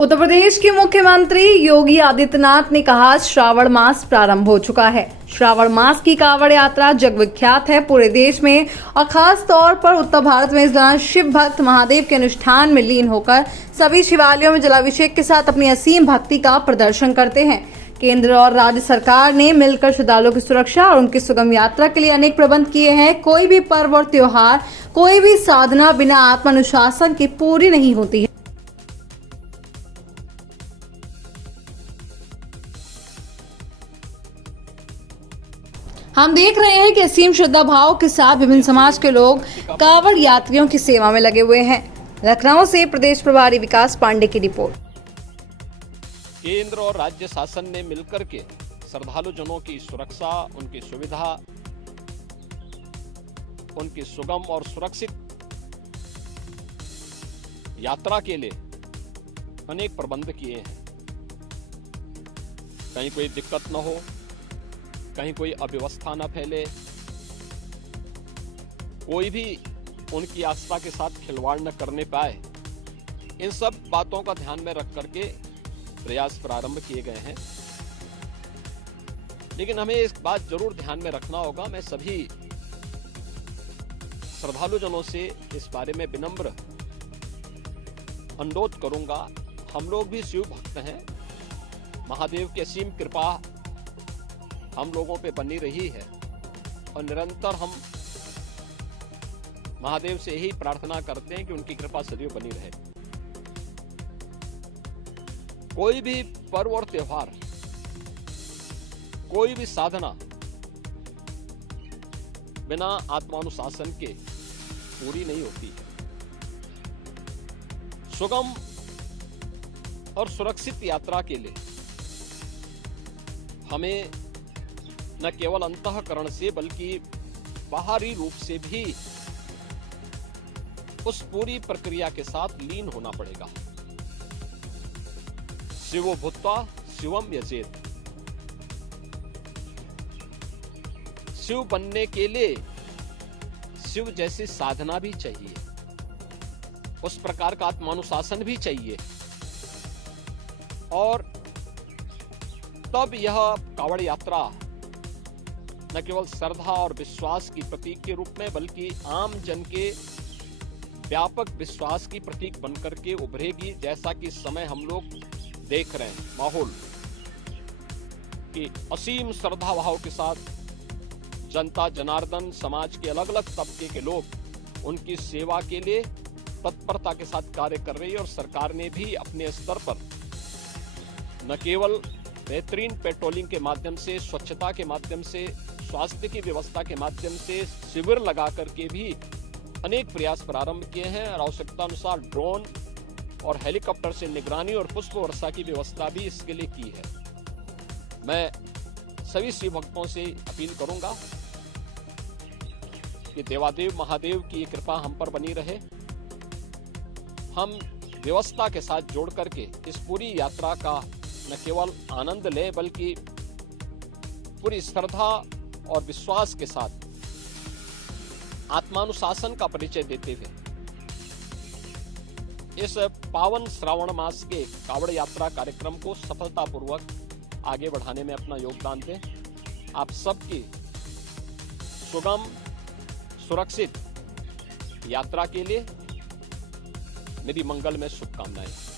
उत्तर प्रदेश के मुख्यमंत्री योगी आदित्यनाथ ने कहा श्रावण मास प्रारंभ हो चुका है। श्रावण मास की कांवड़ यात्रा जग विख्यात है पूरे देश में और खास तौर पर उत्तर भारत में इस दौरान शिव भक्त महादेव के अनुष्ठान में लीन होकर सभी शिवालयों में जलाभिषेक के साथ अपनी असीम भक्ति का प्रदर्शन करते हैं। केंद्र और राज्य सरकार ने मिलकर श्रद्धालुओं की सुरक्षा और उनकी सुगम यात्रा के लिए अनेक प्रबंध किए हैं। कोई भी पर्व और त्योहार, कोई भी साधना बिना आत्मानुशासन के पूरी नहीं होती है। हम देख रहे हैं कि असीम श्रद्धा भाव के साथ विभिन्न समाज के लोग कांवड़ यात्रियों की सेवा में लगे हुए हैं। लखनऊ से प्रदेश प्रभारी विकास पांडे की रिपोर्ट। केंद्र और राज्य शासन ने मिलकर के श्रद्धालु जनों की सुरक्षा, उनकी सुविधा, उनकी सुगम और सुरक्षित यात्रा के लिए अनेक प्रबंध किए हैं। कहीं कोई दिक्कत न हो, कहीं कोई अव्यवस्था न फैले, कोई भी उनकी आस्था के साथ खिलवाड़ न करने पाए, इन सब बातों का ध्यान में रख करके प्रयास प्रारंभ किए गए हैं। लेकिन हमें एक बात जरूर ध्यान में रखना होगा। मैं सभी श्रद्धालु जनों से इस बारे में विनम्र अनुरोध करूंगा। हम लोग भी शिव भक्त हैं। महादेव की असीम कृपा हम लोगों पे बनी रही है और निरंतर हम महादेव से यही प्रार्थना करते हैं कि उनकी कृपा सदैव बनी रहे। कोई भी पर्व और त्योहार, कोई भी साधना बिना आत्मानुशासन के पूरी नहीं होती है। सुगम और सुरक्षित यात्रा के लिए हमें न केवल अंतःकरण से बल्कि बाहरी रूप से भी उस पूरी प्रक्रिया के साथ लीन होना पड़ेगा। शिवो भूत्वा शिवम यजेत। शिव बनने के लिए शिव जैसी साधना भी चाहिए, उस प्रकार का आत्मानुशासन भी चाहिए, और तब यह कांवड़ यात्रा न केवल श्रद्धा और विश्वास की प्रतीक के रूप में बल्कि आम जन के व्यापक विश्वास की प्रतीक बनकर के उभरेगी। जैसा कि इस समय हम लोग देख रहे हैं माहौल कि असीम श्रद्धा भाव के साथ जनता जनार्दन, समाज के अलग अलग तबके के लोग उनकी सेवा के लिए तत्परता के साथ कार्य कर रही है। और सरकार ने भी अपने स्तर पर न केवल बेहतरीन पेट्रोलिंग के माध्यम से, स्वच्छता के माध्यम से, स्वास्थ्य की व्यवस्था के माध्यम से शिविर लगा करके भी अनेक प्रयास प्रारंभ किए हैं और आवश्यकता अनुसार ड्रोन और हेलीकॉप्टर से निगरानी और पुष्प वर्षा की व्यवस्था भी इसके लिए की है। मैं सभी शिव भक्तों से अपील करूंगा कि देवादेव महादेव की कृपा हम पर बनी रहे। हम व्यवस्था के साथ जोड़ करके इस पूरी यात्रा का न केवल आनंद लें बल्कि पूरी श्रद्धा और विश्वास के साथ आत्मानुशासन का परिचय देते हुए इस पावन श्रावण मास के कांवड़ यात्रा कार्यक्रम को सफलतापूर्वक आगे बढ़ाने में अपना योगदान दें। आप सबकी सुगम सुरक्षित यात्रा के लिए मेरी मंगलमय शुभकामनाएं।